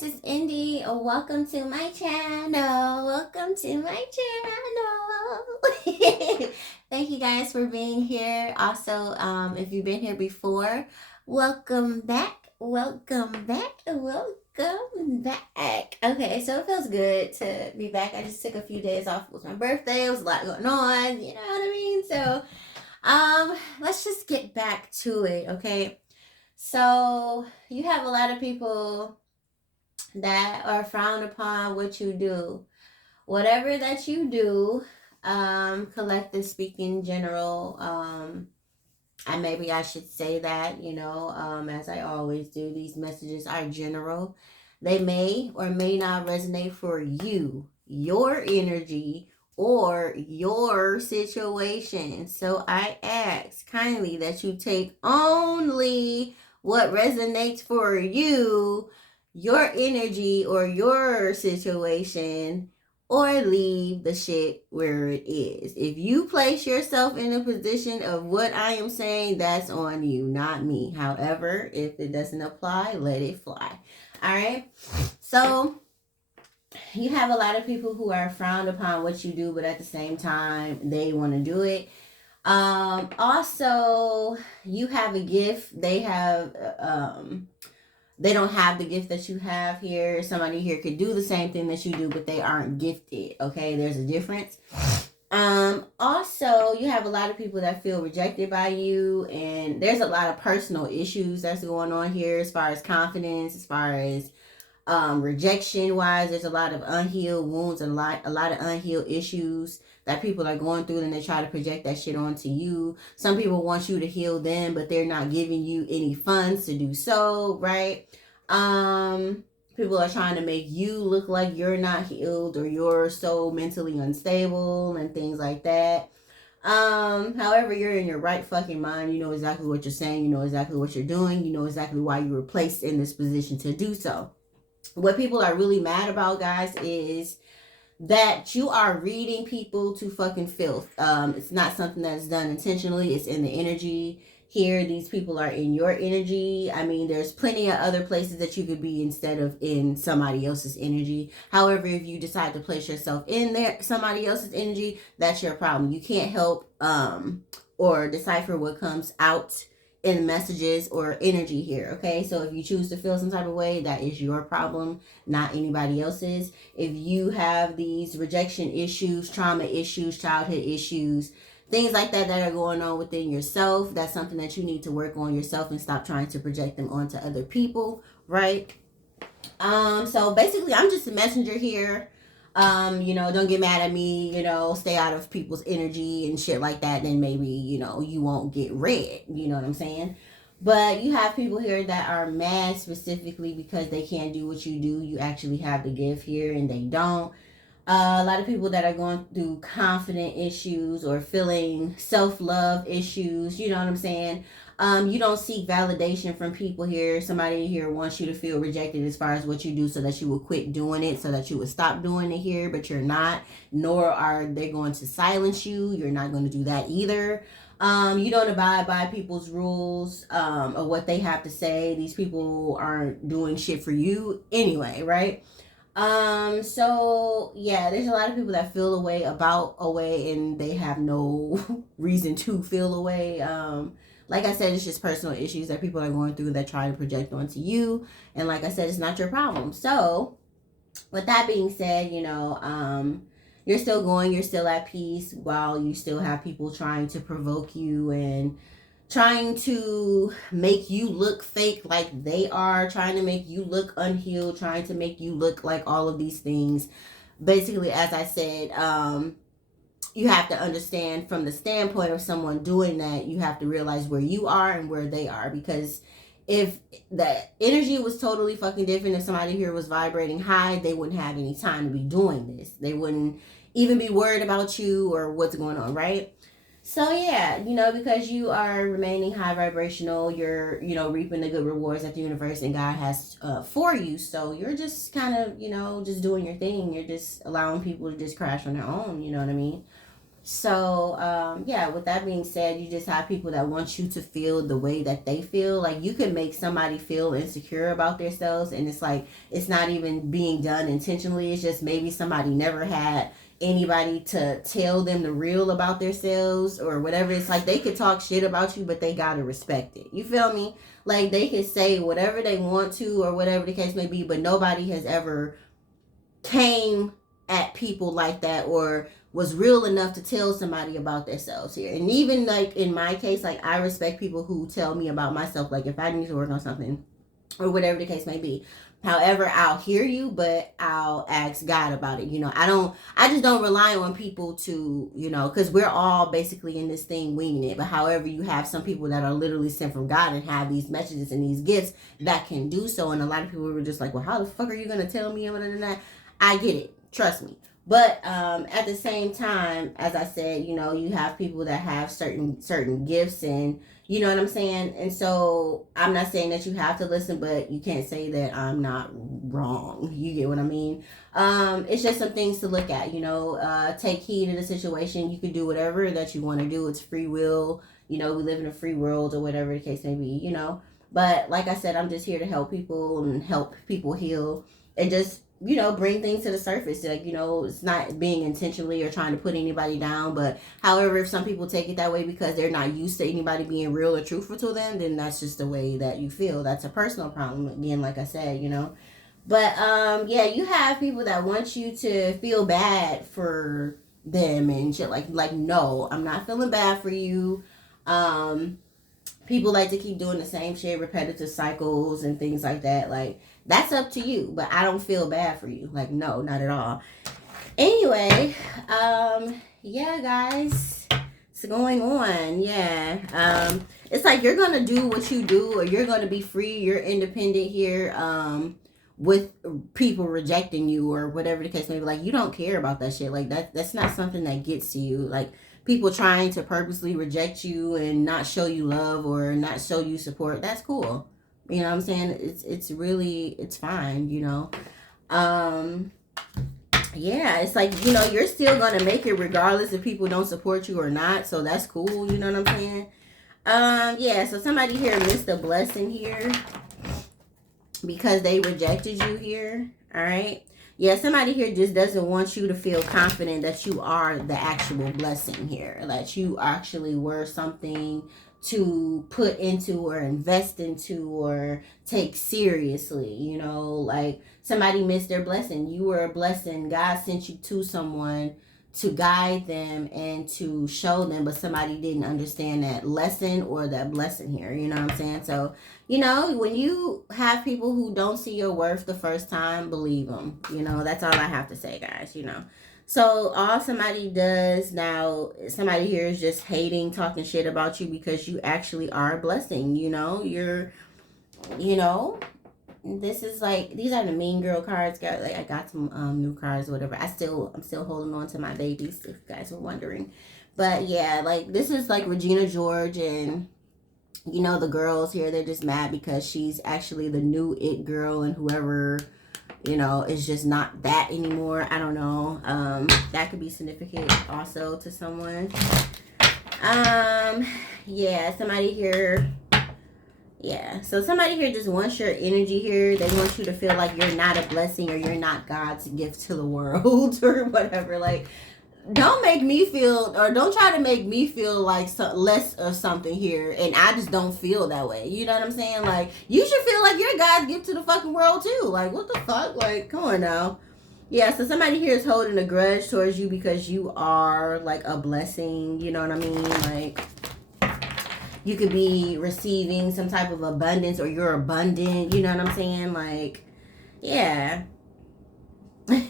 guys, it's Indy. Welcome to my channel. Welcome to my channel. Thank you guys for being here. Also, if you've been here before, welcome back. Welcome back. Welcome back. Okay, so it feels good to be back. I just took a few days off. It was my birthday. It was a lot going on. You know what I mean? So, let's just get back to it. Okay. So you have a lot of people that are frowned upon what you do. Whatever that you do, collective speaking, general, and maybe I should say that, as I always do, these messages are general. They may or may not resonate for you, your energy, or your situation. So I ask kindly that you take only what resonates for you, your energy, or your situation, or leave the shit where it is. If you place yourself in a position of what I am saying, that's on you, not me. However, if it doesn't apply, let it fly. All right. So you have a lot of people who are frowned upon what you do, but at the same time, they want to do it. Also, you have a gift. They don't have the gift that you have here. Somebody here could do the same thing that you do, but they aren't gifted. Okay, there's a difference. Also, you have a lot of people that feel rejected by you, and there's a lot of personal issues that's going on here as far as confidence, as far as rejection wise. There's a lot of unhealed wounds and a lot of unhealed issues that people are going through, and they try to project that shit onto you. Some people want you to heal them, but they're not giving you any funds to do so, right? People are trying to make you look like you're not healed, or you're so mentally unstable and things like that. However, you're in your right fucking mind. You know exactly what you're saying. You know exactly what you're doing. You know exactly why you were placed in this position to do so. What people are really mad about, guys, is that you are reading people to fucking filth. It's not something that's done intentionally. It's in the energy here. These people are in your energy. I mean, there's plenty of other places that you could be instead of in somebody else's energy. However, if you decide to place yourself in there, somebody else's energy, that's your problem. You can't help or decipher what comes out in messages or energy here. Okay, so if you choose to feel some type of way, that is your problem, not anybody else's. If you have these rejection issues, trauma issues, childhood issues, things like that are going on within yourself, that's something that you need to work on yourself and stop trying to project them onto other people, right? So basically, I'm just a messenger here. Don't get mad at me, stay out of people's energy and shit like that, then maybe, you won't get read, you know what I'm saying? But you have people here that are mad specifically because they can't do what you do. You actually have the gift here and they don't. A lot of people that are going through confident issues or feeling self-love issues, you know what I'm saying? You don't seek validation from people here. Somebody here wants you to feel rejected as far as what you do so that you will quit doing it, so that you will stop doing it here, but you're not, nor are they going to silence you. You're not going to do that either. You don't abide by people's rules of what they have to say. These people aren't doing shit for you anyway, right? So yeah, there's a lot of people that feel a way and they have no reason to feel a way. Like I said, it's just personal issues that people are going through that try to project onto you. And like I said, it's not your problem. So with that being said, you're still going, you're still at peace, while you still have people trying to provoke you and trying to make you look fake like they are, trying to make you look unhealed, trying to make you look like all of these things. Basically, as I said, you have to understand from the standpoint of someone doing that, you have to realize where you are and where they are. Because if the energy was totally fucking different, if somebody here was vibrating high, they wouldn't have any time to be doing this. They wouldn't even be worried about you or what's going on, right? So yeah, because you are remaining high vibrational, you're, reaping the good rewards that the universe and God has for you. So you're just kind of, just doing your thing. You're just allowing people to just crash on their own. You know what I mean? So, yeah, with that being said, you just have people that want you to feel the way that they feel. Like, you can make somebody feel insecure about themselves, and it's like, it's not even being done intentionally. It's just maybe somebody never had anybody to tell them the real about themselves or whatever. It's like they could talk shit about you, but they gotta respect it. You feel me? Like, they can say whatever they want to or whatever the case may be, but nobody has ever came at people like that or was real enough to tell somebody about themselves here. And even like in my case, like I respect people who tell me about myself, like if I need to work on something or whatever the case may be. However, I'll hear you, but I'll ask God about it. You know, I just don't rely on people to, you know, because we're all basically in this thing winging it. But however, you have some people that are literally sent from God and have these messages and these gifts that can do so. And a lot of people were just like, well, how the fuck are you going to tell me? I get it. Trust me. But at the same time, as I said, you know, you have people that have certain gifts, and you know what I'm saying. And so I'm not saying that you have to listen, but you can't say that I'm not wrong. You get what I mean? It's just some things to look at. You know, take heed of the situation. You can do whatever that you want to do. It's free will. You know, we live in a free world or whatever the case may be. You know, but like I said, I'm just here to help people and help people heal and just, you know, bring things to the surface. Like, you know, it's not being intentionally or trying to put anybody down, but however, if some people take it that way because they're not used to anybody being real or truthful to them, then that's just the way that you feel. That's a personal problem. Again, like I said, you know. But yeah, you have people that want you to feel bad for them and shit. Like no, I'm not feeling bad for you. Um People like to keep doing the same shit, repetitive cycles and things like that. Like, that's up to you, but I don't feel bad for you. Like, no, not at all. Anyway, yeah, guys, it's going on. Yeah. It's like you're gonna do what you do, or you're gonna be free, you're independent here. With people rejecting you or whatever the case may be. Like, you don't care about that shit. Like, that's not something that gets to you. Like, people trying to purposely reject you and not show you love or not show you support, that's cool. You know what I'm saying? It's really, it's fine, you know. Yeah, it's like, you know, you're still gonna make it regardless if people don't support you or not, so that's cool, you know what I'm saying? Yeah, so somebody here missed a blessing here because they rejected you here. All right. Yeah, somebody here just doesn't want you to feel confident that you are the actual blessing here, that you actually were something to put into or invest into or take seriously. You know, like somebody missed their blessing. You were a blessing. God sent you to someone to guide them and to show them, but somebody didn't understand that lesson or that blessing here. You know what I'm saying? So, you know, when you have people who don't see your worth the first time, believe them. You know, that's all I have to say, guys, you know. So all somebody does now, somebody here is just hating, talking shit about you because you actually are a blessing. You know, you know, this is like, these are the mean girl cards, guys. Like, I got some new cards or whatever. I'm still holding on to my babies, if you guys were wondering. But yeah, like, this is like Regina George, and you know, the girls here, they're just mad because she's actually the new it girl, and whoever, you know, is just not that anymore. I don't know. That could be significant also to someone. Yeah, somebody here. Yeah, so somebody here just wants your energy here. They want you to feel like you're not a blessing or you're not God's gift to the world or whatever. Like, don't make me feel, or don't try to make me feel like less of something here, and I just don't feel that way. You know what I'm saying? Like, you should feel like you're God's gift to the fucking world too. Like, what the fuck? Like, come on now. Yeah, so somebody here is holding a grudge towards you because you are like a blessing. You know what I mean? Like, you could be receiving some type of abundance, or you're abundant. You know what I'm saying? Like, yeah. Yeah.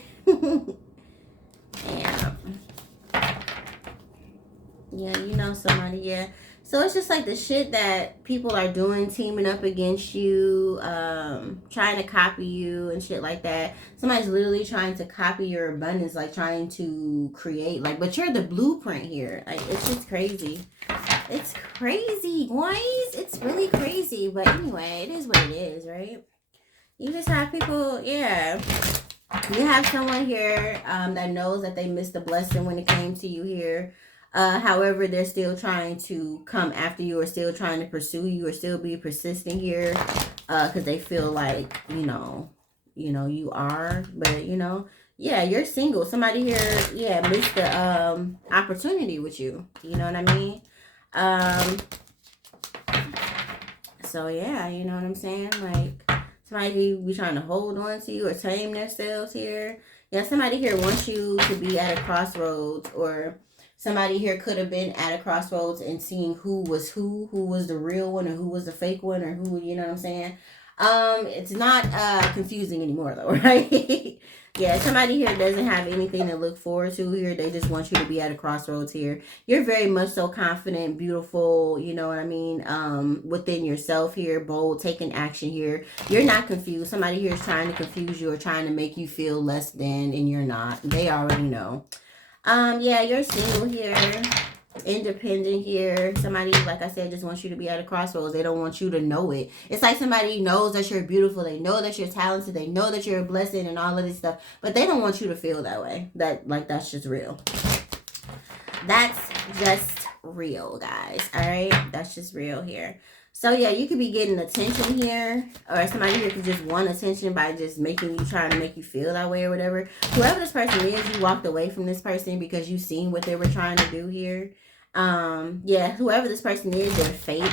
Yeah, you know somebody, yeah. So it's just like the shit that people are doing, teaming up against you, trying to copy you and shit like that. Somebody's literally trying to copy your abundance, like trying to create, like, but you're the blueprint here. Like, it's just crazy. It's crazy, guys. It's really crazy. But anyway, it is what it is, right? You just have people, yeah. You have someone here that knows that they missed a blessing when it came to you here. However, they're still trying to come after you, or still trying to pursue you, or still be persistent here, because they feel like you are, but yeah, you're single. Somebody here, yeah, missed the opportunity with you. You know what I mean? Um, so yeah, you know what I'm saying? Like somebody be trying to hold on to you or tame themselves here. Yeah, somebody here wants you to be at a crossroads, or somebody here could have been at a crossroads and seeing who was the real one, or who was the fake one, or who, you know what I'm saying? It's not confusing anymore though, right? Yeah, somebody here doesn't have anything to look forward to here. They just want you to be at a crossroads here. You're very much so confident, beautiful, you know what I mean? Within yourself here, bold, taking action here. You're not confused. Somebody here is trying to confuse you or trying to make you feel less than, and you're not. They already know. Yeah, you're single here, independent here. Somebody, like I said, just wants you to be at a crossroads. They don't want you to know it. It's like somebody knows that you're beautiful. They know that you're talented. They know that you're a blessing and all of this stuff, but they don't want you to feel that way. That's just real. That's just real, guys. All right, that's just real here. So yeah, you could be getting attention here, or somebody here could just want attention by just trying to make you feel that way or whatever. Whoever this person is, you walked away from this person because you seen what they were trying to do here. Yeah, whoever this person is, they're fake.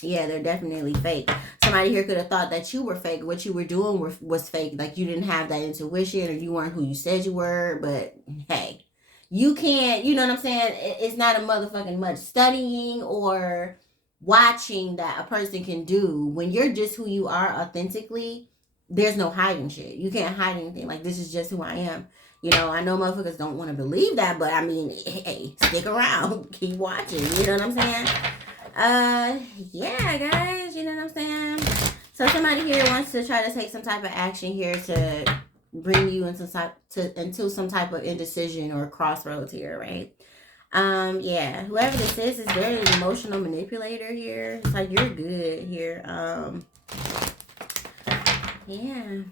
Yeah, they're definitely fake. Somebody here could have thought that you were fake. What you were doing was fake. Like you didn't have that intuition, or you weren't who you said you were. But hey, you can't, you know what I'm saying? It's not a motherfucking much studying or watching that a person can do. When you're just who you are authentically, there's no hiding shit. You can't hide anything. Like, this is just who I am. I know motherfuckers don't want to believe that, but I mean, hey, stick around. Keep watching. You know what I'm saying? Yeah, guys, you know what I'm saying? So somebody here wants to try to take some type of action here to bring you into some type of indecision or crossroads here, right? Yeah, whoever this is very emotional manipulator here. It's like you're good here. Yeah,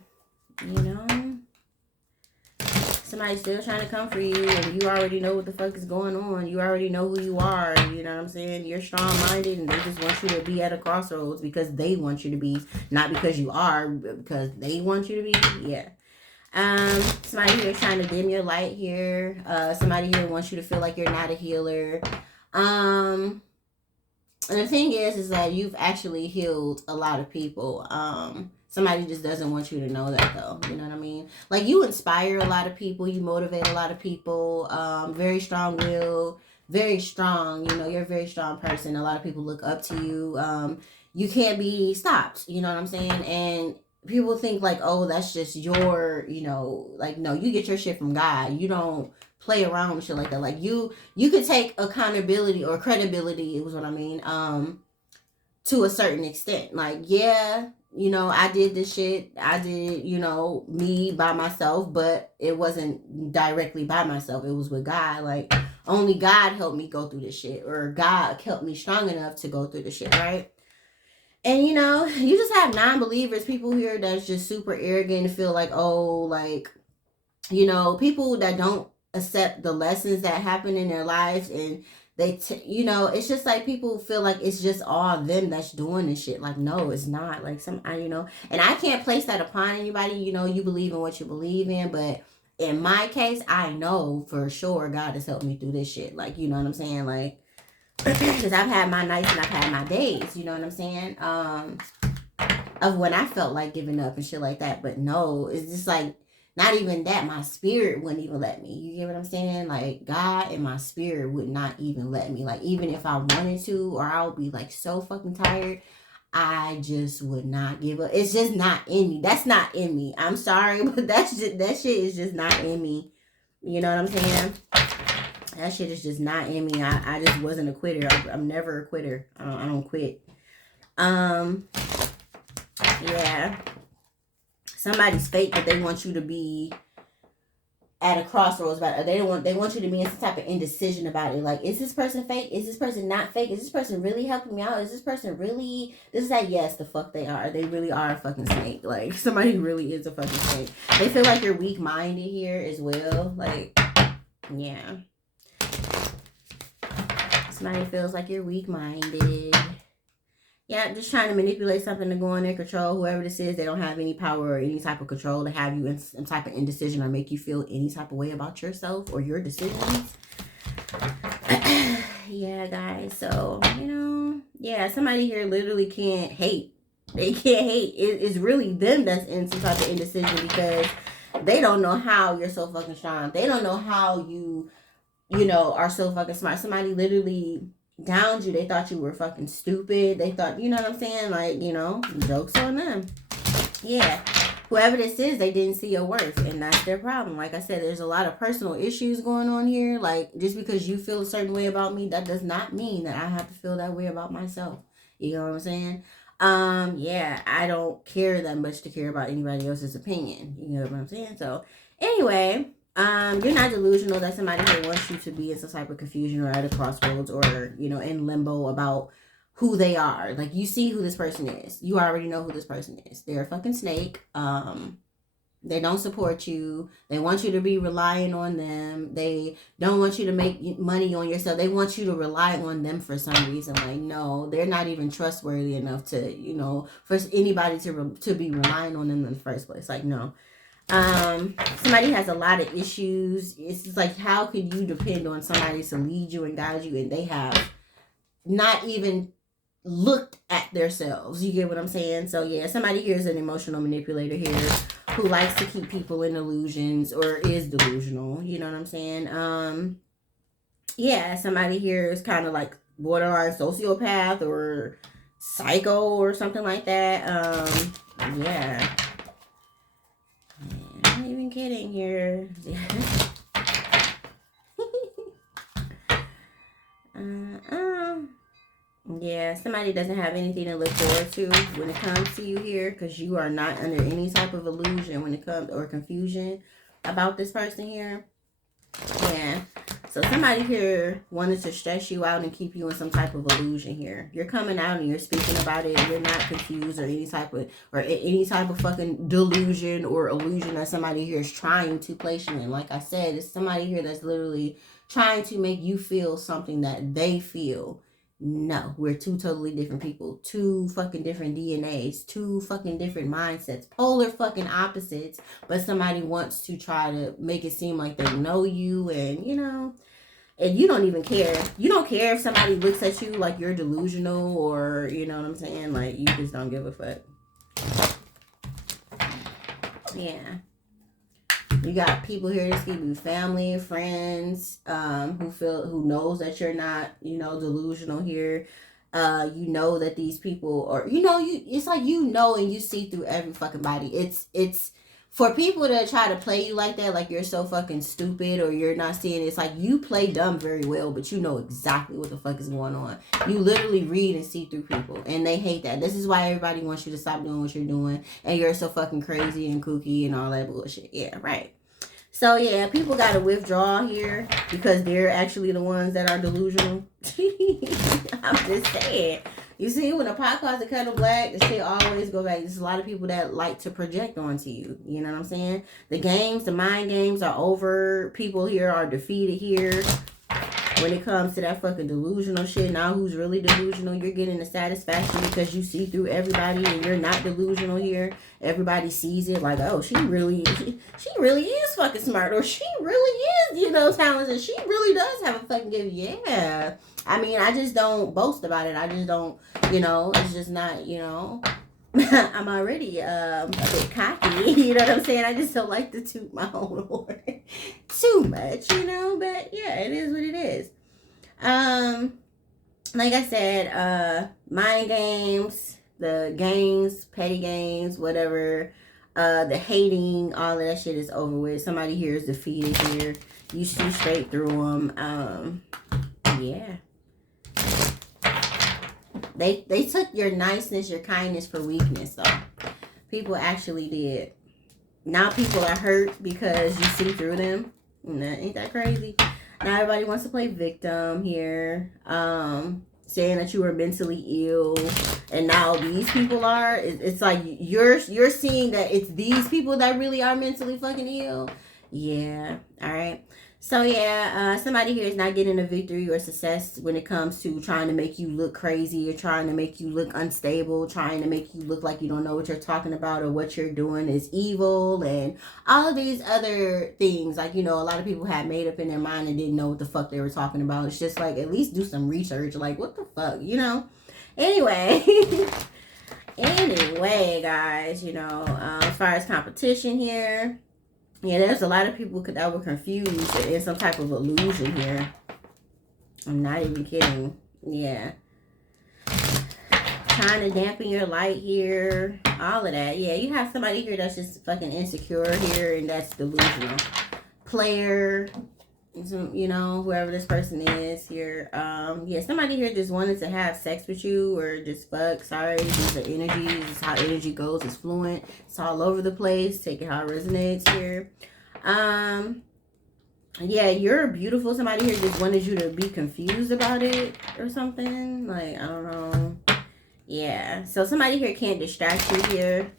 somebody's still trying to come for you, and you already know what the fuck is going on. You already know who you are. You know what I'm saying? You're strong-minded, and they just want you to be at a crossroads because they want you to be, not because you are, but because they want you to be. Yeah. Somebody here trying to dim your light here. Somebody here wants you to feel like you're not a healer. And the thing is that you've actually healed a lot of people. Somebody just doesn't want you to know that though. You know what I mean? Like, you inspire a lot of people. You motivate a lot of people. Very strong will, very strong. You're a very strong person. A lot of people look up to you. You can't be stopped. You know what I'm saying? And people think like, oh, that's just your, like, no, you get your shit from God. You don't play around with shit like that. Like, you could take accountability or credibility, it was what I mean, to a certain extent. Like, yeah, I did this shit. I did, me by myself, but it wasn't directly by myself. It was with God. Like, only God helped me go through this shit, or God kept me strong enough to go through the shit, right? And you just have non-believers, people here that's just super arrogant and feel like, oh, like, people that don't accept the lessons that happen in their lives, and it's just like people feel like it's just all them that's doing this shit. Like, no, it's not. Like, and I can't place that upon anybody. You believe in what you believe in, but in my case, I know for sure God has helped me through this shit. Like, you know what I'm saying? Like, because I've had my nights and I've had my days, you know what I'm saying? Of when I felt like giving up and shit like that. But no, it's just like, not even that. My spirit wouldn't even let me. You get what I'm saying? Like, God and my spirit would not even let me. Like, even if I wanted to, or I would be like so fucking tired, I just would not give up. It's just not in me. That's not in me. I'm sorry, but that shit is just not in me. You know what I'm saying? That shit is just not in me. I just wasn't a quitter. I'm never a quitter. I don't quit. Yeah. Somebody's fake, but they want you to be at a crossroads about it. They want you to be in some type of indecision about it. Like, is this person fake? Is this person not fake? Is this person really helping me out? Is this person really this is that? Yes, the fuck they are. They really are a fucking snake. Like, somebody really is a fucking snake. They feel like you're weak minded here as well. Like, yeah. Somebody feels like you're weak minded. Yeah, just trying to manipulate something to go in their control. Whoever this is, they don't have any power or any type of control to have you in some type of indecision or make you feel any type of way about yourself or your decisions. Yeah, guys. So, yeah, somebody here literally can't hate. They can't hate. It's really them that's in some type of indecision because they don't know how you're so fucking strong. They don't know how you are so fucking smart. Somebody literally downed you. They thought you were fucking stupid. They thought, you know what I'm saying? Like, jokes on them. Yeah. Whoever this is, they didn't see your worth, and that's their problem. Like I said, there's a lot of personal issues going on here. Like, just because you feel a certain way about me, that does not mean that I have to feel that way about myself. You know what I'm saying? Yeah, I don't care that much to care about anybody else's opinion. You know what I'm saying? So, anyway, you're not delusional that somebody here wants you to be in some type of confusion or at a crossroads or, in limbo about who they are. Like, you see who this person is. You already know who this person is. They're a fucking snake. They don't support you. They want you to be relying on them. They don't want you to make money on yourself. They want you to rely on them for some reason. Like, no, they're not even trustworthy enough to, for anybody to be relying on them in the first place. Like, no. Somebody has a lot of issues. It's just like, how could you depend on somebody to lead you and guide you, and they have not even looked at themselves? You get what I'm saying? So yeah, somebody here is an emotional manipulator here who likes to keep people in illusions or is delusional. You know what I'm saying? Yeah, somebody here is kind of like borderline sociopath or psycho or something like that. Yeah. I'm not even kidding here. Yeah, somebody doesn't have anything to look forward to when it comes to you here, because you are not under any type of illusion when it comes, or confusion about this person here. Yeah. So somebody here wanted to stress you out and keep you in some type of illusion here. You're coming out and you're speaking about it. You're not confused or any type of fucking delusion or illusion that somebody here is trying to place you in. Like I said, it's somebody here that's literally trying to make you feel something that they feel. No, we're two totally different people. Two fucking different DNAs. Two fucking different mindsets. Polar fucking opposites. But somebody wants to try to make it seem like they know you, and and you don't even care. You don't care if somebody looks at you like you're delusional, or you know what I'm saying? Like, you just don't give a fuck. Yeah. You got people here that's gonna be family, friends, who knows that you're not, delusional here. That these people are, it's like, and you see through every fucking body. It's for people to try to play you like that, like you're so fucking stupid or you're not seeing it. It's like, you play dumb very well, but you know exactly what the fuck is going on. You literally read and see through people, and they hate that. This is why everybody wants you to stop doing what you're doing, and you're so fucking crazy and kooky and all that bullshit. Yeah, right. So yeah, people got to withdraw here because they're actually the ones that are delusional. I'm just saying. You see, when a pot calls the kettle black, the shit always go back. There's a lot of people that like to project onto you. You know what I'm saying? The mind games are over. People here are defeated here. When it comes to that fucking delusional shit, now who's really delusional? You're getting the satisfaction because you see through everybody, and you're not delusional here. Everybody sees it like, oh, she really is fucking smart, or she really is, talented. She really does have a fucking gift. Yeah. I mean, I just don't boast about it. I just don't, it's just not, I'm already a bit cocky, you know what I'm saying? I just don't like to toot my own horn too much, but yeah, it is what it is. Like I said, mind games, the games, petty games, whatever, the hating, all of that shit is over with. Somebody here is defeated here. You see straight through them. Yeah. They took your niceness, your kindness for weakness, though. People actually did. Now people are hurt because you see through them. Ain't that crazy? Now everybody wants to play victim here. Saying that you were mentally ill, and now these people are. It's like you're seeing that it's these people that really are mentally fucking ill. Yeah. All right. So yeah, somebody here is not getting a victory or success when it comes to trying to make you look crazy or trying to make you look unstable, trying to make you look like you don't know what you're talking about or what you're doing is evil and all of these other things. Like, you know, a lot of people had made up in their mind and didn't know what the fuck they were talking about. It's just like, at least do some research. Like, what the fuck, you know? Anyway. Anyway, guys, you know, as far as competition here, yeah, there's a lot of people that were confused in some type of illusion here. I'm not even kidding. Yeah. Trying to dampen your light here. All of that. Yeah, you have somebody here that's just fucking insecure here, and that's delusional. Player, you know, whoever this person is here. Yeah, somebody here just wanted to have sex with you or just fuck. Sorry, these are energies. This is how energy goes. It's fluent. It's all over the place. Take it how it resonates here. Yeah, you're beautiful. Somebody here just wanted you to be confused about it or something. Like, I don't know. Yeah, so somebody here can't distract you here.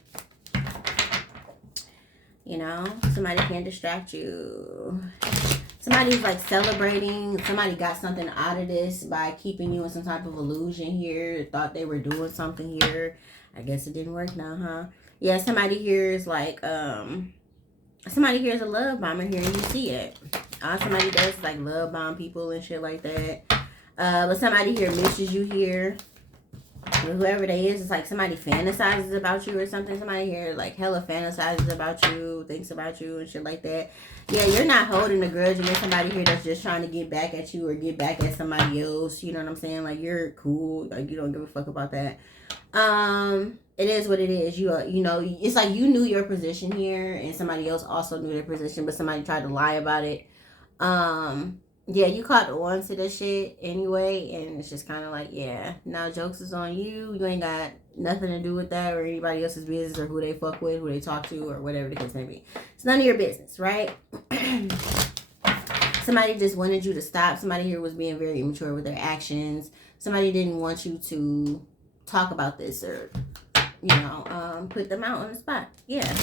You know, somebody can't distract you. Somebody's like celebrating. Somebody got something out of this by keeping you in some type of illusion here. Thought they were doing something here. I guess it didn't work now, huh? Yeah, somebody here is like, somebody here is a love bomber here and you see it. All somebody does is like love bomb people and shit like that. But somebody here misses you here. Whoever they is, it's like somebody fantasizes about you or something. Somebody here like hella fantasizes about you, thinks about you and shit like that. Yeah, you're not holding a grudge against somebody here that's just trying to get back at you or get back at somebody else. You know what I'm saying? Like, you're cool. Like, you don't give a fuck about that. It is what it is. You know, it's like you knew your position here and somebody else also knew their position, but somebody tried to lie about it. Yeah, you caught on to this shit anyway, and it's just kind of like, yeah, now jokes is on you. You ain't got nothing to do with that or anybody else's business or who they fuck with, who they talk to, or whatever the case may be. It's none of your business, right? Somebody just wanted you to stop. Somebody here was being very immature with their actions. Somebody didn't want you to talk about this or, you know, put them out on the spot. Yeah.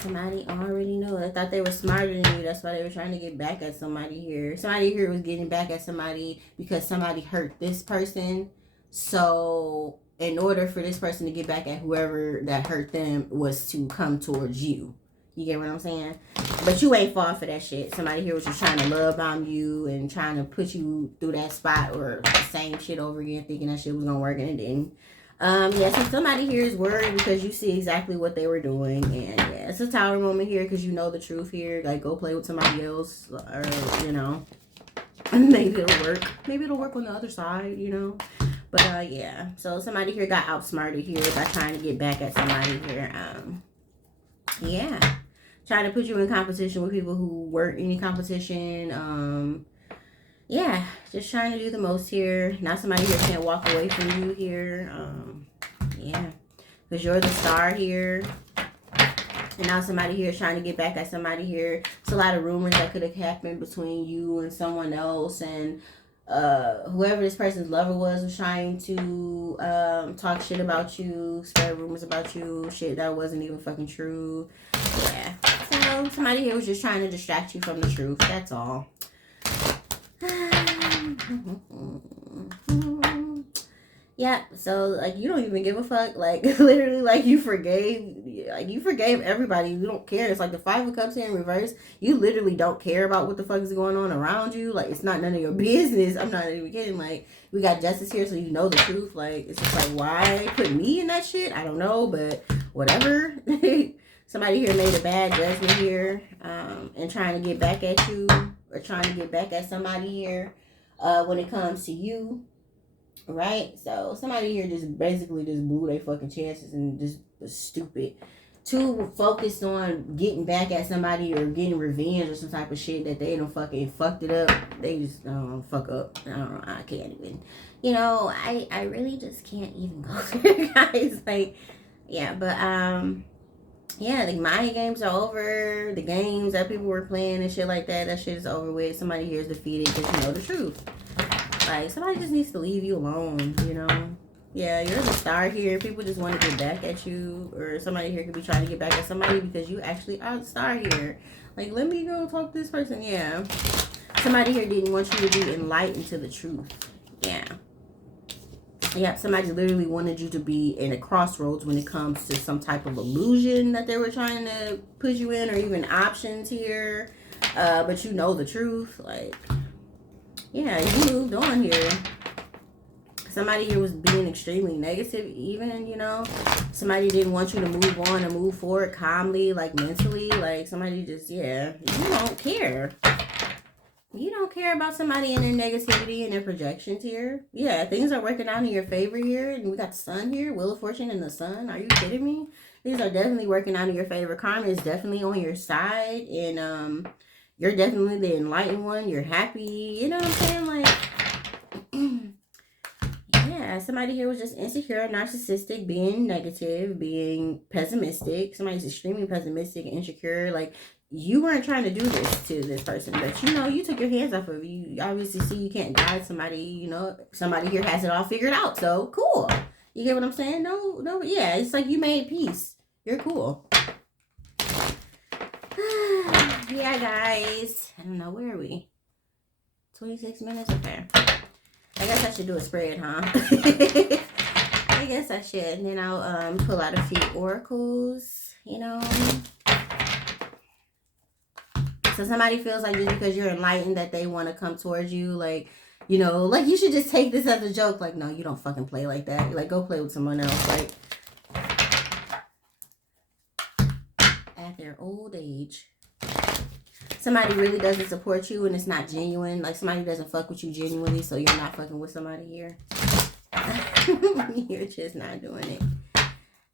Somebody already knew. They thought they were smarter than you. That's why they were trying to get back at somebody here. Somebody here was getting back at somebody because somebody hurt this person. So in order for this person to get back at whoever that hurt them was to come towards you. You get what I'm saying? But you ain't falling for that shit. Somebody here was just trying to love bomb you and trying to put you through that spot or the same shit over again, thinking that shit was gonna work and it didn't. Yeah, so somebody here is worried because you see exactly what they were doing, and yeah, it's a tower moment here because you know the truth here. Like, go play with somebody else, or, you know, maybe it'll work. Maybe it'll work on the other side, you know. But yeah, so somebody here got outsmarted here by trying to get back at somebody here. Yeah, trying to put you in competition with people who weren't any competition. Yeah, just trying to do the most here. Now somebody here can't walk away from you here. Yeah, because you're the star here. And now somebody here is trying to get back at somebody here. It's a lot of rumors that could have happened between you and someone else. And whoever this person's lover was trying to talk shit about you, spread rumors about you, shit that wasn't even fucking true. Yeah, so somebody here was just trying to distract you from the truth. That's all. Yeah, so like you don't even give a fuck. Like literally, like you forgave everybody. You don't care. It's like the Five of Cups here in reverse. You literally don't care about what the fuck is going on around you. Like, it's not none of your business. I'm not even kidding. Like, we got justice here, so you know the truth. Like, it's just like, why put me in that shit? I don't know, but whatever. Somebody here made a bad judgment here, and trying to get back at you or trying to get back at somebody here when it comes to you. Right? So somebody here just basically just blew their fucking chances and just was stupid. Too focused on getting back at somebody or getting revenge or some type of shit that they don't fucking fucked it up. They just fuck up. I can't even. You know, I really just can't even go there, guys. Like, yeah, but Yeah, the mind games are over. The games that people were playing and shit like that, that shit is over with. Somebody here is defeated because you know the truth. Like, somebody just needs to leave you alone, you know? Yeah, you're the star here. People just want to get back at you. Or somebody here could be trying to get back at somebody because you actually are the star here. Like, let me go talk to this person. Yeah. Somebody here didn't want you to be enlightened to the truth. Yeah. Yeah, somebody literally wanted you to be in a crossroads when it comes to some type of illusion that they were trying to put you in, or even options here. But you know the truth. Like, yeah, you moved on here. Somebody here was being extremely negative, even, you know. Somebody didn't want you to move on and move forward calmly, like mentally. Like, somebody just, yeah, you don't care. You don't care about somebody and their negativity and their projections here. Yeah, things are working out in your favor here. And we got the sun here, Wheel of Fortune and the sun. Are you kidding me? These are definitely working out in your favor. Karma is definitely on your side. And you're definitely the enlightened one. You're happy. You know what I'm saying? Like, yeah, somebody here was just insecure, narcissistic, being negative, being pessimistic. Somebody's extremely pessimistic and insecure. Like, you weren't trying to do this to this person, but you know, you took your hands off of you. You obviously see you can't guide somebody, you know, somebody here has it all figured out. So cool. You get what I'm saying? No, yeah, it's like you made peace. You're cool. Yeah, guys. I don't know, where are we? 26 minutes? Okay. I guess I should do a spread, huh? I guess I should. And then I'll pull out a few oracles, you know. So somebody feels like just because you're enlightened that they want to come towards you, like, you know, like you should just take this as a joke. Like, no, you don't fucking play like that. Like, go play with someone else. Like, at their old age, somebody really doesn't support you and it's not genuine. Like, somebody doesn't fuck with you genuinely, so you're not fucking with somebody here. You're just not doing it.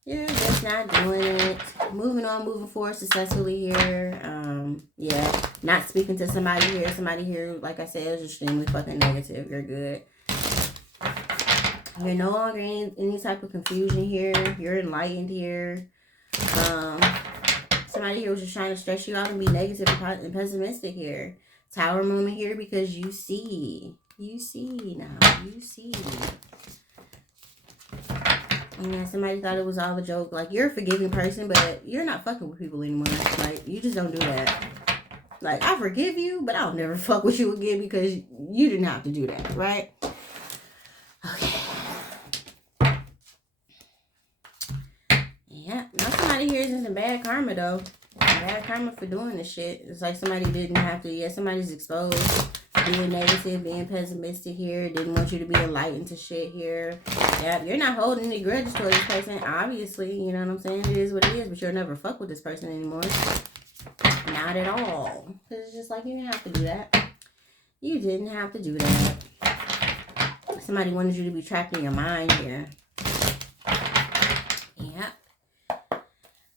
You're just not doing it. Moving on, moving forward successfully here. Yeah, not speaking to somebody here. Somebody here, like I said, is extremely fucking negative. You're good. You're no longer in any type of confusion here. You're enlightened here. Somebody here was just trying to stress you out and be negative and pessimistic here. Tower moment here because you see. You see now. You see. Yeah, somebody thought it was all a joke. Like, you're a forgiving person, but you're not fucking with people anymore. Like, you just don't do that. Like, I forgive you, but I'll never fuck with you again because you didn't have to do that, right? Okay. Yeah, now somebody here is in some bad karma, though. Bad karma for doing this shit. It's like somebody didn't have to. Yeah, somebody's exposed. Being negative, being pessimistic here. Didn't want you to be enlightened to shit here. Yeah, you're not holding any grudges towards this person, obviously. You know what I'm saying? It is what it is, but you'll never fuck with this person anymore. Not at all. Because it's just like, you didn't have to do that. You didn't have to do that. Somebody wanted you to be trapped in your mind here. Yep.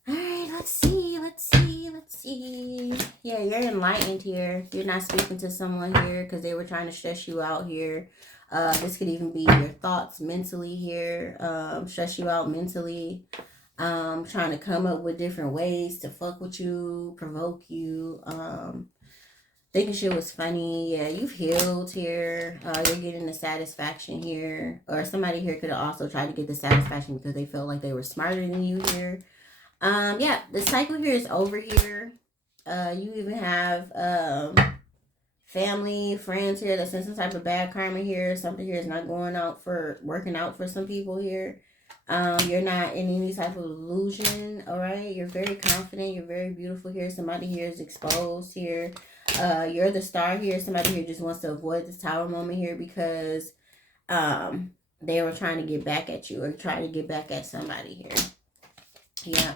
Alright, let's see. Yeah, you're enlightened here. You're not speaking to someone here because they were trying to stress you out here. This could even be your thoughts mentally here. Stress you out mentally. Trying to come up with different ways to fuck with you, provoke you. Thinking shit was funny. Yeah, you've healed here. You're getting the satisfaction here. Or somebody here could have also tried to get the satisfaction because they felt like they were smarter than you here. Yeah, the cycle here is over here. You even have family, friends here that's in some type of bad karma here. Something here is not working out for some people here. You're not in any type of illusion, all right? You're very confident. You're very beautiful here. Somebody here is exposed here. You're the star here. Somebody here just wants to avoid this tower moment here because they were trying to get back at you or trying to get back at somebody here. Yeah.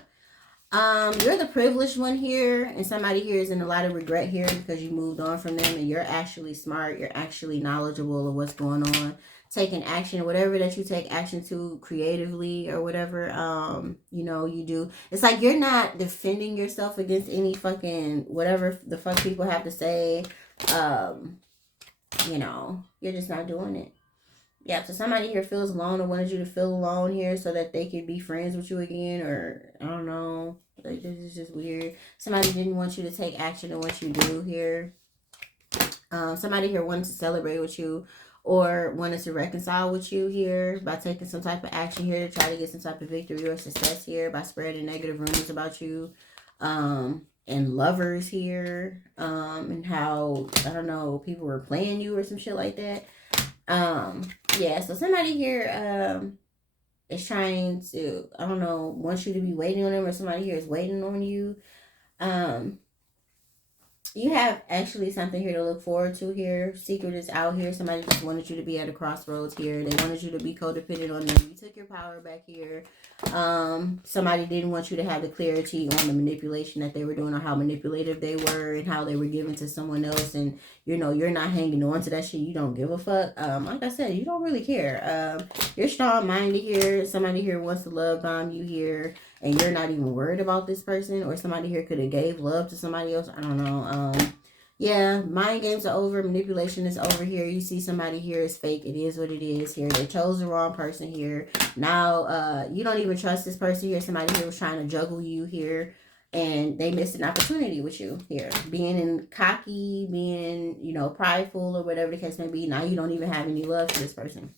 You're the privileged one here, and somebody here is in a lot of regret here because you moved on from them, and you're actually smart. You're actually knowledgeable of what's going on, taking action, whatever that you take action to creatively or whatever, you know, you do. It's like you're not defending yourself against any fucking whatever the fuck people have to say. You know, you're just not doing it. Yeah, so somebody here feels alone or wanted you to feel alone here so that they could be friends with you again, or I don't know. Like, this is just weird. Somebody didn't want you to take action on what you do here. Somebody here wanted to celebrate with you or wanted to reconcile with you here by taking some type of action here to try to get some type of victory or success here by spreading negative rumors about you. And lovers here, and how, I don't know, people were playing you or some shit like that. Yeah, so somebody here, is trying to, I don't know, wants you to be waiting on them, or somebody here is waiting on you. You have actually something here to look forward to here. Secret is out here. Somebody just wanted you to be at a crossroads here. They wanted you to be codependent on them. You took your power back here. Somebody didn't want you to have the clarity on the manipulation that they were doing, or how manipulative they were and how they were given to someone else. And, you know, you're not hanging on to that shit. You don't give a fuck. Like I said, you don't really care. You're strong-minded here. Somebody here wants to love bomb you here, and you're not even worried about this person, or somebody here could have gave love to somebody else. I don't know. Yeah, mind games are over. Manipulation is over here. You see somebody here is fake. It is what it is here. They chose the wrong person here. Now, you don't even trust this person here. Somebody here was trying to juggle you here, and they missed an opportunity with you here. Being cocky, being, you know, prideful, or whatever the case may be. Now you don't even have any love for this person.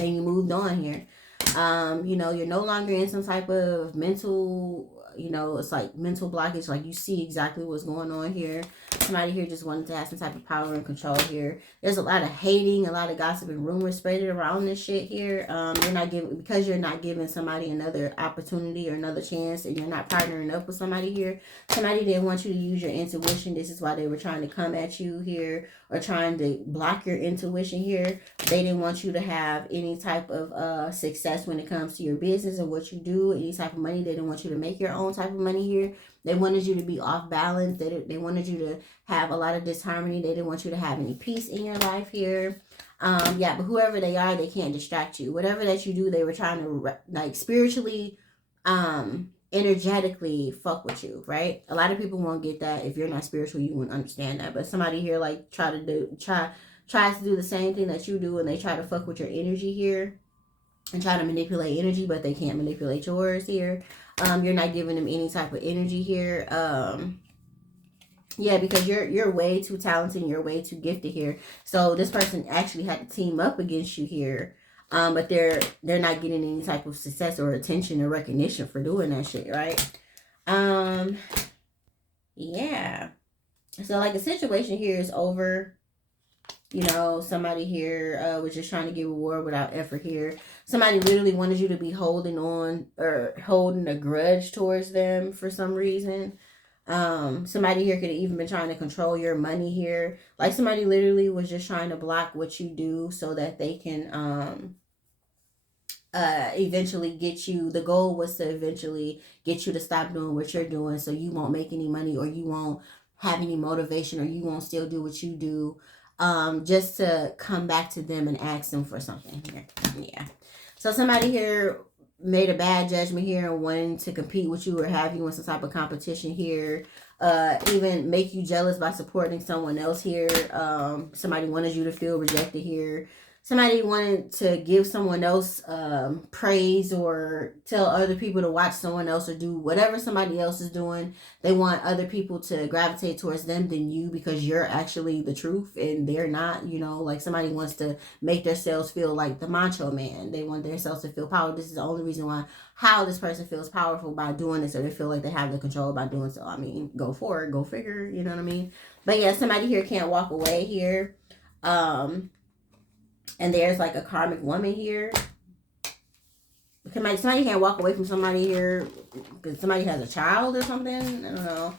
And you moved on here. You know, you're no longer in some type of mental, you know, it's like mental blockage. Like, you see exactly what's going on here. Somebody here just wanted to have some type of power and control here. There's a lot of hating, a lot of gossip and rumors spreading around this shit here. You're not giving, because you're not giving somebody another opportunity or another chance, and you're not partnering up with somebody here. Somebody didn't want you to use your intuition. This is why they were trying to come at you here, or trying to block your intuition here. They didn't want you to have any type of success when it comes to your business or what you do, any type of money. They didn't want you to make your own type of money here. They wanted you to be off balance. They wanted you to have a lot of disharmony. They didn't want you to have any peace in your life here. Yeah, but whoever they are, they can't distract you. Whatever that you do, they were trying to, like, spiritually, energetically fuck with you, right? A lot of people won't get that. If you're not spiritual, you won't understand that. But somebody here, like, tries to do the same thing that you do, and they try to fuck with your energy here and try to manipulate energy, but they can't manipulate yours here. You're not giving them any type of energy here. Yeah, because you're way too talented and you're way too gifted here. So this person actually had to team up against you here. But they're not getting any type of success or attention or recognition for doing that shit, right? Yeah. So, like, the situation here is over. You know, somebody here was just trying to get reward without effort here. Somebody literally wanted you to be holding on or holding a grudge towards them for some reason. Somebody here could have even been trying to control your money here. Like, somebody literally was just trying to block what you do so that they can eventually get you. The goal was to eventually get you to stop doing what you're doing, so you won't make any money, or you won't have any motivation, or you won't still do what you do. Just to come back to them and ask them for something here. Yeah. So somebody here made a bad judgment here and wanting to compete with you or have you in some type of competition here. Even make you jealous by supporting someone else here. Somebody wanted you to feel rejected here. Somebody wanted to give someone else praise, or tell other people to watch someone else or do whatever somebody else is doing. They want other people to gravitate towards them than you, because you're actually the truth and they're not. You know, like, somebody wants to make themselves feel like the macho man. They want themselves to feel power. This is the only reason why, how this person feels powerful by doing this, or they feel like they have the control by doing so. I mean, go for it, go figure, you know what I mean? But yeah, somebody here can't walk away here. And there's, like, a karmic woman here. Somebody can't walk away from somebody here because somebody has a child or something. I don't know.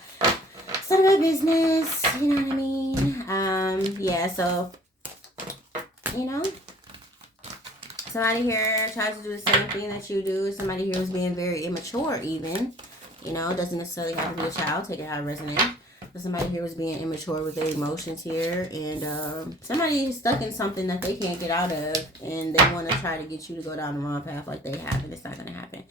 It's none of my business. You know what I mean? Yeah, so, you know, somebody here tries to do the same thing that you do. Somebody here was being very immature even. You know, it doesn't necessarily have to be a child. Take it how it resonates. Somebody here was being immature with their emotions here, and somebody is stuck in something that they can't get out of, and they want to try to get you to go down the wrong path like they have, and it's not going to happen.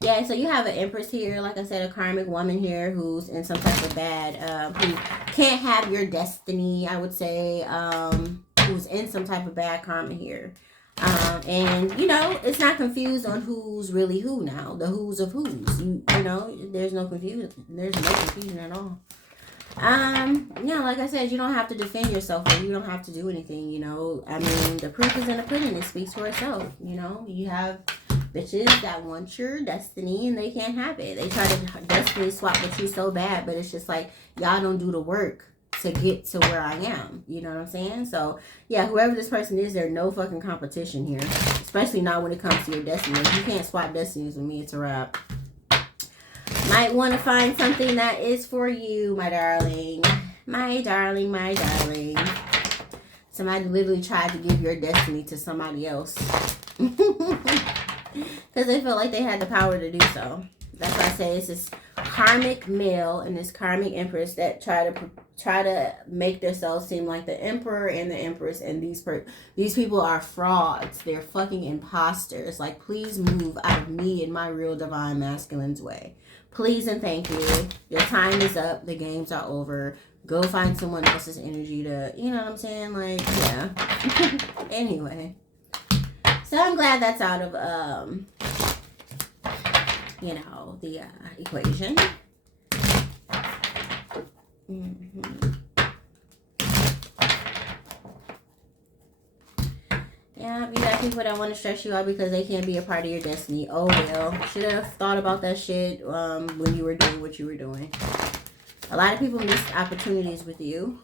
Yeah, so you have an Empress here, like I said, a karmic woman here who's in some type of bad, who can't have your destiny, I would say, who's in some type of bad karma here. And you know, it's not confused on who's really who now. The who's of who's. You know, there's no confusion. There's no confusion at all. Yeah, like I said, you don't have to defend yourself or you don't have to do anything, you know. I mean, the proof is in the pudding. It speaks for itself, you know. You have bitches that want your destiny and they can't have it. They try to destiny swap with you so bad, but it's just like y'all don't do the work to get to where I am. You know what I'm saying? So yeah, whoever this person is, there's no fucking competition here. Especially not when it comes to your destiny. If you can't swap destinies with me, it's a wrap. Might want to find something that is for you, my darling. My darling, my darling. Somebody literally tried to give your destiny to somebody else. Because they felt like they had the power to do so. That's why I say it's this karmic male and this karmic empress that try to make themselves seem like the emperor and the empress, and these people are frauds. They're fucking imposters. Like, please move out of me and my real divine masculine's way. Please and thank you. Your time is up. The games are over. Go find someone else's energy to, you know what I'm saying? Like, yeah. Anyway. So I'm glad that's out of, you know, the equation. Yeah, you got people that want to stress you out because they can't be a part of your destiny. Oh, well. Should have thought about that shit when you were doing what you were doing. A lot of people missed opportunities with you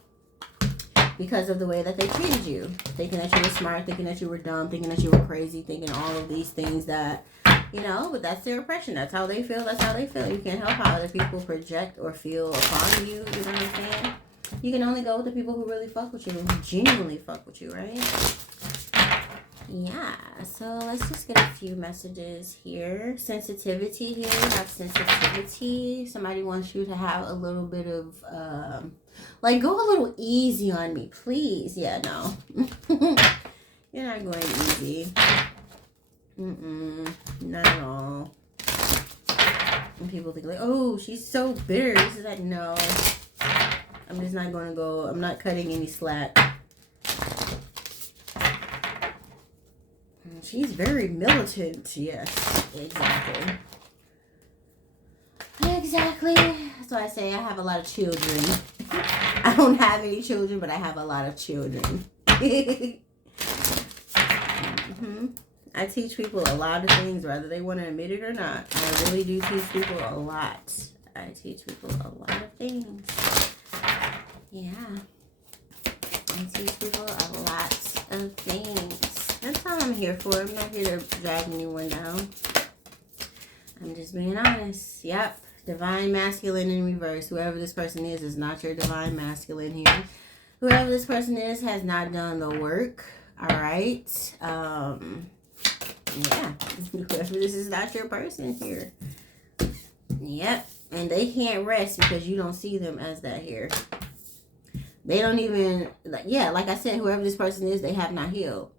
because of the way that they treated you. Thinking that you were smart, thinking that you were dumb, thinking that you were crazy, thinking all of these things that, you know, but that's their oppression. That's how they feel. That's how they feel. You can't help how other people project or feel upon you. You know what I'm saying? You can only go with the people who really fuck with you, who genuinely fuck with you, right? Yeah, so let's just get a few messages here. Sensitivity here. You have sensitivity. Somebody wants you to have a little bit of, like, go a little easy on me, please. Yeah, no. You're not going easy. Not at all. And people think, like, oh, she's so bitter. This is like, no. I'm just not going to go. I'm not cutting any slack. She's very militant. Yes, exactly. Exactly. That's why I say I have a lot of children. I don't have any children, but I have a lot of children. I teach people a lot of things, whether they want to admit it or not. I really do teach people a lot. I teach people a lot of things. Yeah. I teach people a lot of things. That's all I'm here for. I'm not here to drag anyone down. I'm just being honest. Yep. Divine masculine in reverse. Whoever this person is not your divine masculine here. Whoever this person is has not done the work. All right. Yeah. Whoever this is not your person here. Yep. And they can't rest because you don't see them as that here. They don't even, yeah, like I said, whoever this person is, they have not healed.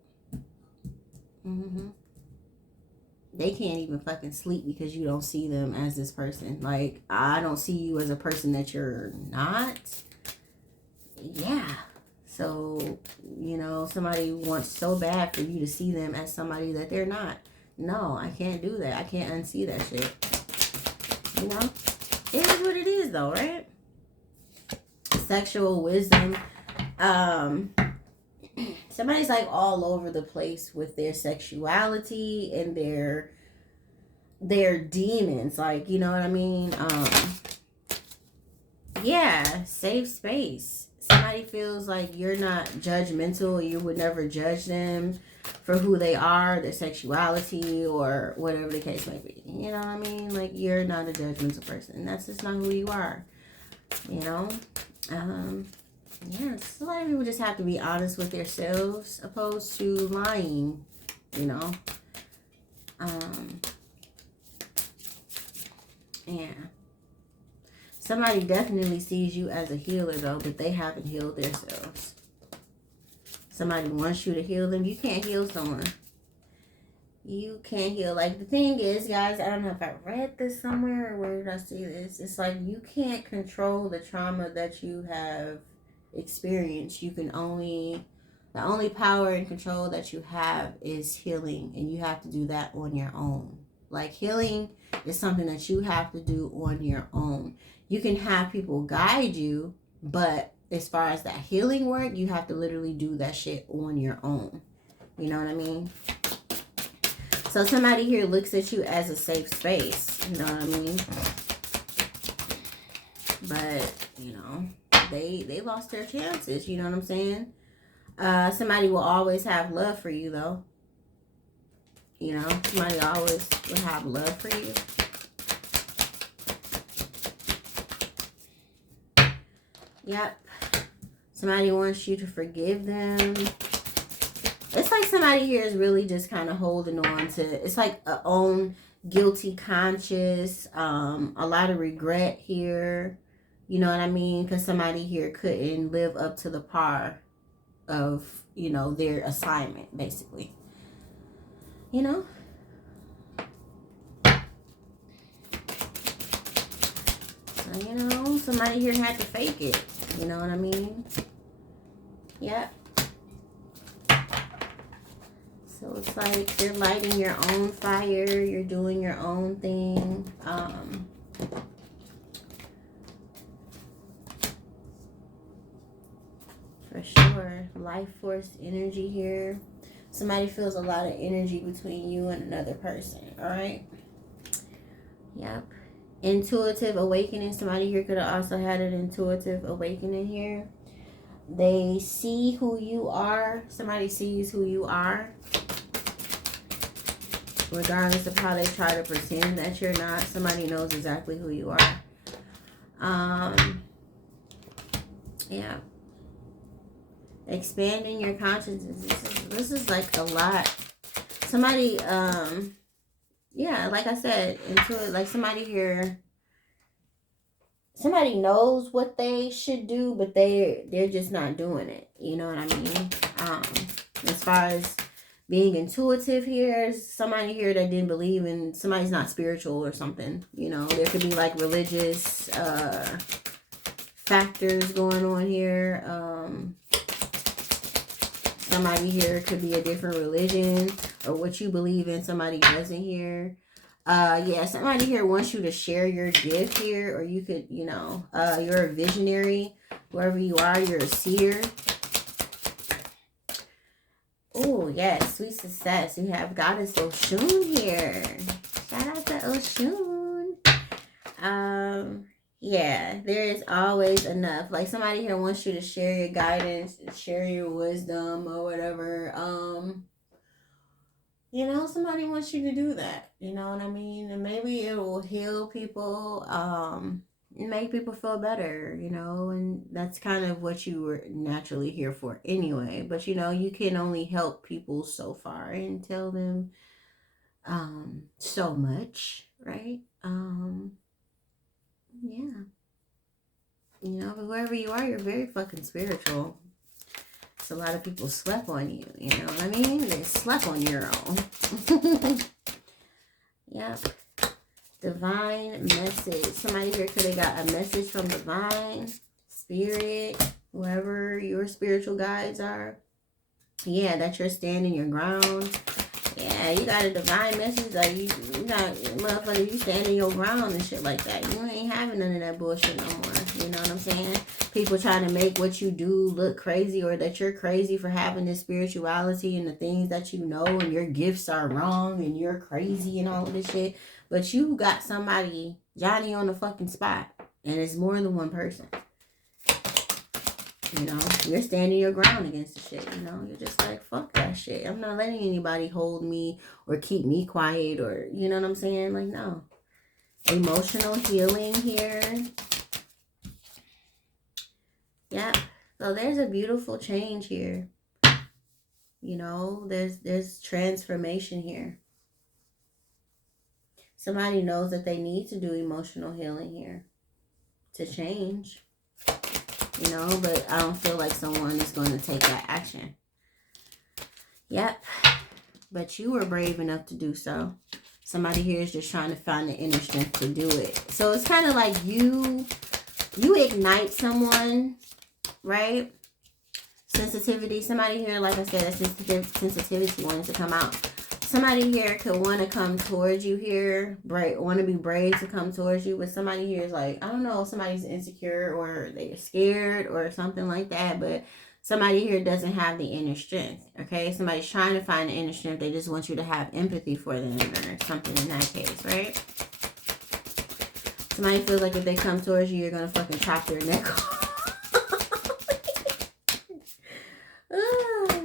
They can't even fucking sleep because you don't see them as this person. Like, I don't see you as a person that you're not. Yeah. So, you know, somebody wants so bad for you to see them as somebody that they're not. No, I can't do that. I can't unsee that shit. You know? It is what it is, though, right? Sexual wisdom. Somebody's like all over the place with their sexuality and their demons, like, you know what I mean? Yeah, safe space. Somebody feels like you're not judgmental, you would never judge them for who they are, their sexuality, or whatever the case may be. You know what I mean? Like, you're not a judgmental person. That's just not who you are. You know? Yeah, a lot of people just have to be honest with themselves opposed to lying, you know. Yeah. Somebody definitely sees you as a healer, though, but they haven't healed themselves. Somebody wants you to heal them. You can't heal someone. You can't heal. Like, the thing is, guys, I don't know if I read this somewhere or where did I see this. It's like you can't control the trauma that you have experience. You can only The only power and control that you have is healing, and you have to do that on your own. Like, healing is something that you have to do on your own. You can have people guide you, but as far as that healing work, you have to literally do that shit on your own. You know what I mean? So somebody here looks at you as a safe space. You know what I mean? But, you know, they lost their chances. You know what I'm saying? Somebody will always have love for you, though. You know, somebody always will have love for you. Yep. Somebody wants you to forgive them. It's like somebody here is really just kind of holding on to, it's like a own guilty conscience, a lot of regret here. You know what I mean? Because somebody here couldn't live up to the par of, you know, their assignment, basically. You know? So, you know, somebody here had to fake it. You know what I mean? Yep. So it's like you're lighting your own fire. You're doing your own thing. For sure. Life force energy here. Somebody feels a lot of energy between you and another person. All right. Yep. Intuitive awakening. Somebody here could have also had an intuitive awakening here. They see who you are. Somebody sees who you are. Regardless of how they try to pretend that you're not. Somebody knows exactly who you are. Yeah. Expanding your consciousness. This is like a lot. Somebody, yeah, like I said, like somebody here, somebody knows what they should do, but they're just not doing it. You know what I mean? As far as being intuitive here, somebody here that didn't believe in, somebody's not spiritual or something. You know, there could be like religious factors going on here. Somebody here could be a different religion or what you believe in. Somebody doesn't here. Yeah, somebody here wants you to share your gift here, or you could, you know, you're a visionary. Whoever you are, you're a seer. Oh, yes, sweet success. We have Goddess Oshun here. Shout out to Oshun. Yeah, there is always enough. Like somebody here wants you to share your guidance, share your wisdom or whatever. You know, somebody wants you to do that. You know what I mean? And maybe it will heal people, make people feel better, you know, and that's kind of what you were naturally here for anyway. But, you know, you can only help people so far and tell them so much, right? Yeah. You know, but wherever you are, you're very fucking spiritual. So a lot of people slept on you, you know what I mean? They slept on your own. Yep. Divine message. Somebody here could have got a message from divine, spirit, whoever your spiritual guides are. Yeah, that you're standing your ground. Yeah, you got a divine message. Like, you got, motherfucker, you standing your ground and shit like that. You ain't having none of that bullshit no more. You know what I'm saying? People trying to make what you do look crazy, or that you're crazy for having this spirituality and the things that you know, and your gifts are wrong and you're crazy and all of this shit. But you got somebody, Johnny on the fucking spot, and it's more than one person. You know, you're standing your ground against the shit, you know. You're just like, fuck that shit. I'm not letting anybody hold me or keep me quiet, or, you know what I'm saying? Like, no. Emotional healing here. Yeah. So there's a beautiful change here. You know, there's transformation here. Somebody knows that they need to do emotional healing here to change. You know, but I don't feel like someone is going to take that action. Yep. But you were brave enough to do so. Somebody here is just trying to find the inner strength to do it. So it's kind of like you ignite someone, right? sensitivity. Somebody here, like I said, that sensitivity wanted to come out. Somebody here could want to come towards you here, want to be brave to come towards you, but somebody here is like, I don't know, somebody's insecure or they're scared or something like that, but somebody here doesn't have the inner strength, okay? Somebody's trying to find the inner strength. They just want you to have empathy for them or something in that case, right? Somebody feels like if they come towards you, you're going to fucking chop their neck off.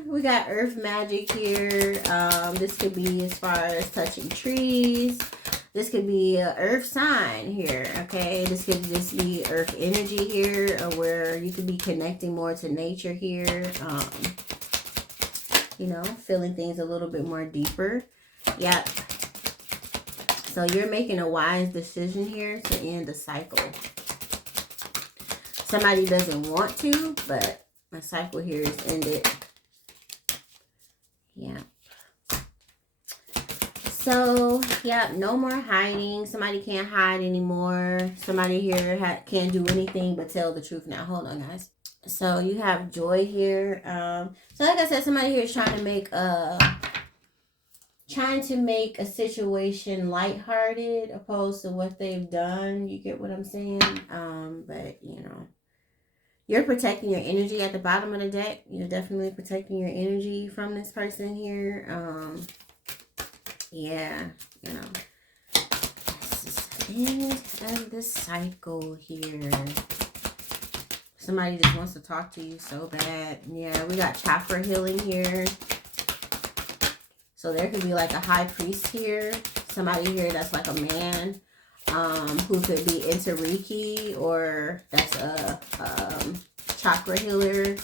We got earth magic here. This could be as far as touching trees. This could be an earth sign here, okay? This could just be earth energy here, or where you could be connecting more to nature here. You know, feeling things a little bit more deeper. Yep. So you're making a wise decision here to end the cycle. Somebody doesn't want to, but my cycle here is ended. Yeah. So, yeah, no more hiding. Somebody can't hide anymore. Somebody here can't do anything but tell the truth now. Hold on, guys. So, you have joy here. So, like I said, somebody here is trying to make a situation lighthearted opposed to what they've done. You get what I'm saying? But, you know, you're protecting your energy at the bottom of the deck. You're definitely protecting your energy from this person here. Yeah, you know, this is the end of the cycle here. Somebody just wants to talk to you so bad. Yeah, we got chakra healing here. So there could be like a high priest here. Somebody here that's like a man who could be into Reiki, or that's a chakra healer.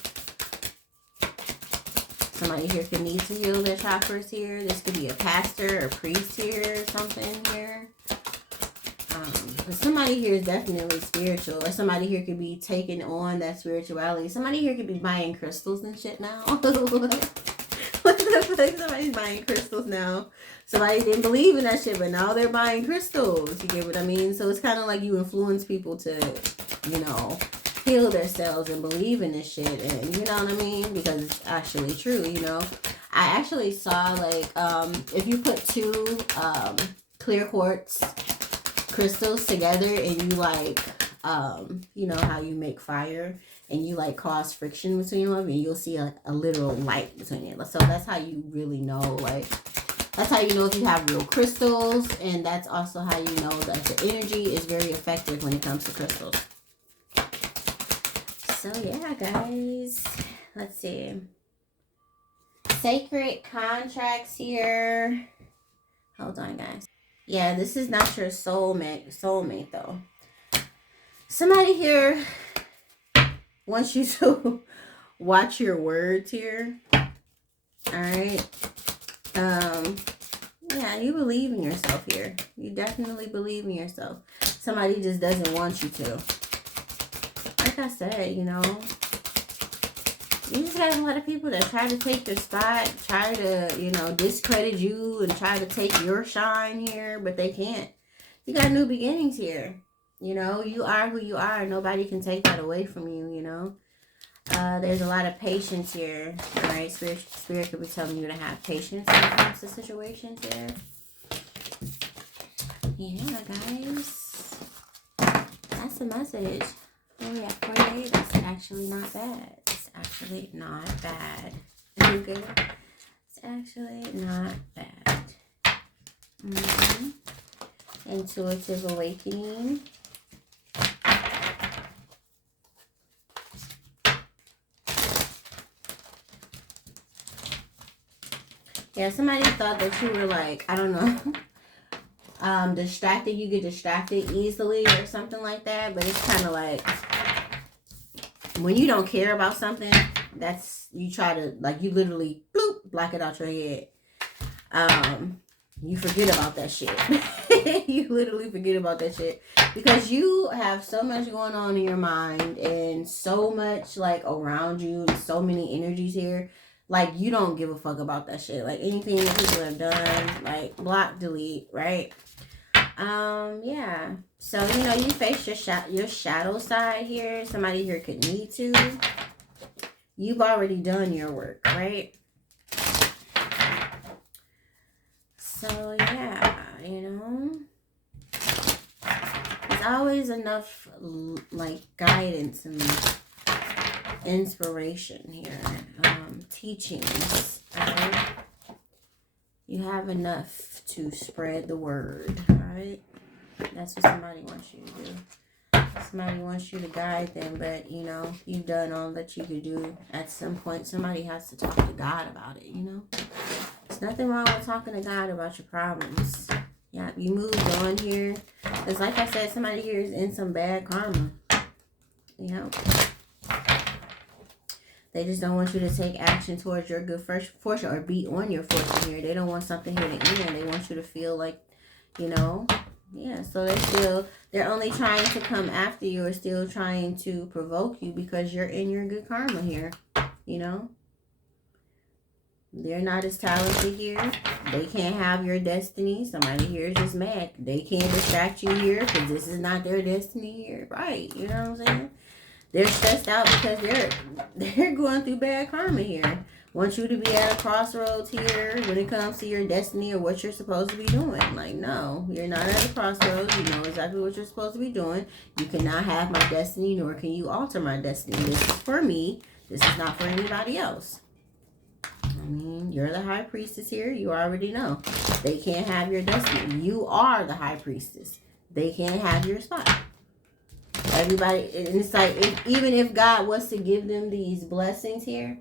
Somebody here could need to heal their chakras here. This could be a pastor or priest here or something here. But somebody here is definitely spiritual. Or somebody here could be taking on that spirituality. Somebody here could be buying crystals and shit now. What the fuck? Somebody's buying crystals now. Somebody didn't believe in that shit, but now they're buying crystals. You get what I mean? So it's kind of like you influence people to, you know, heal themselves and believe in this shit, and you know what I mean, because it's actually true. You know, I actually saw like if you put two clear quartz crystals together and you like you know how you make fire and you like cause friction between them, and you'll see a literal light between it. So that's how you really know, like, that's how you know if you have real crystals, and that's also how you know that the energy is very effective when it comes to crystals. So yeah, guys, let's see. Sacred contracts here. Hold on, guys. Yeah, this is not your soulmate though. Somebody here wants you to watch your words here. All right. Yeah, you believe in yourself here. You definitely believe in yourself. Somebody just doesn't want you to. Like I said, you know, you just got a lot of people that try to take your spot, try to, you know, discredit you and try to take your shine here, but they can't. You got new beginnings here. You know, you are who you are. Nobody can take that away from you, you know. There's a lot of patience here. All right, Spirit could be telling you to have patience when it comes to situations here. Yeah, guys. That's the message. Oh yeah, 48. That's actually not bad. It's actually not bad. Is it good? It's actually not bad. Intuitive awakening. Yeah, somebody thought that you were like, I don't know, distracted. You get distracted easily or something like that. But it's kind of like, when you don't care about something, that's, you try to, like, you literally, bloop, block it out your head. You forget about that shit. You literally forget about that shit. Because you have so much going on in your mind and so much, like, around you, and so many energies here. Like, you don't give a fuck about that shit. Like, anything that people have done, like, block, delete, right? Yeah. So, you know, you face your shadow side here. Somebody here could need to. You've already done your work, right? So, yeah, you know, there's always enough, like, guidance and inspiration here. Teachings, right? You have enough to spread the word, right? That's what somebody wants you to do. Somebody wants you to guide them, but, you know, you've done all that you could do. At some point, somebody has to talk to God about it, you know? There's nothing wrong with talking to God about your problems. Yeah, you moved on here. It's like I said, somebody here is in some bad karma. You know? They just don't want you to take action towards your good fortune or be on your fortune here. They don't want something here to end. They want you to feel like, you know, yeah. So they're only trying to come after you or still trying to provoke you because you're in your good karma here, you know. They're not as talented here. They can't have your destiny. Somebody here is just mad. They can't distract you here because this is not their destiny here. Right, you know what I'm saying? They're stressed out because they're going through bad karma here. Want you to be at a crossroads here when it comes to your destiny or what you're supposed to be doing. Like, no, you're not at a crossroads. You know exactly what you're supposed to be doing. You cannot have my destiny, nor can you alter my destiny. This is for me. This is not for anybody else. I mean, you're the high priestess here. You already know. They can't have your destiny. You are the high priestess. They can't have your spot. Everybody, and it's like, even if God was to give them these blessings here,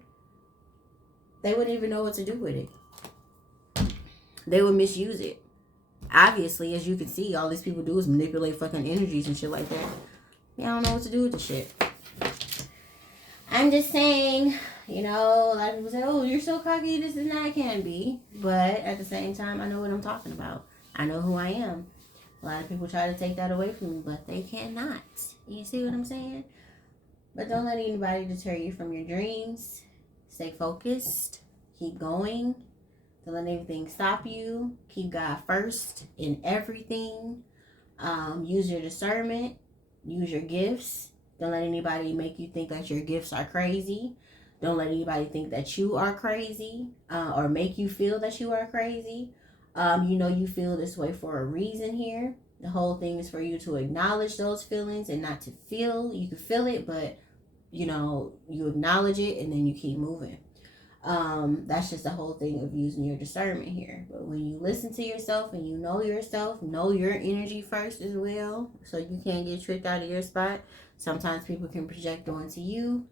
they wouldn't even know what to do with it. They would misuse it. Obviously, as you can see, all these people do is manipulate fucking energies and shit like that. They don't know what to do with the shit. I'm just saying, you know, a lot of people say, oh, you're so cocky, this and that. Can be. But at the same time, I know what I'm talking about. I know who I am. A lot of people try to take that away from me, but they cannot. You see what I'm saying? But don't let anybody deter you from your dreams. Stay focused. Keep going. Don't let anything stop you. Keep God first in everything. Use your discernment. Use your gifts. Don't let anybody make you think that your gifts are crazy. Don't let anybody think that you are crazy or make you feel that you are crazy. You know you feel this way for a reason here. The whole thing is for you to acknowledge those feelings and not to feel. You can feel it, but, you know, you acknowledge it and then you keep moving. That's just the whole thing of using your discernment here. But when you listen to yourself and you know yourself, know your energy first as well, so you can't get tricked out of your spot. Sometimes people can project onto you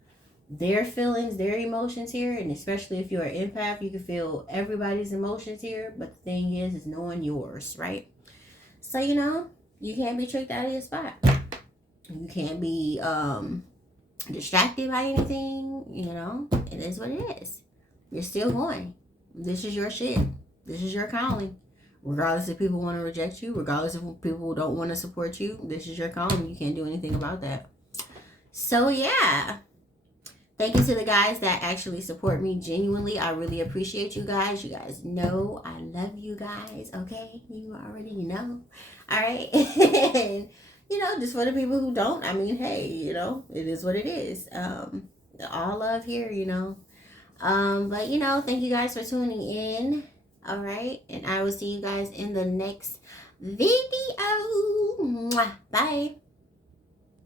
their feelings, their emotions here, and especially if you're an empath, you can feel everybody's emotions here. But the thing is knowing yours, right? So, you know, you can't be tricked out of your spot. You can't be distracted by anything. You know, it is what it is. You're still going. This is your shit. This is your calling. Regardless if people want to reject you, regardless if people don't want to support you, this is your calling. You can't do anything about that. So, yeah. Thank you to the guys that actually support me genuinely. I really appreciate you guys. You guys know I love you guys, okay? You already know. All right? You know, just for the people who don't, I mean, hey, you know, it is what it is. All love here, you know. But, you know, thank you guys for tuning in. All right? And I will see you guys in the next video. Bye.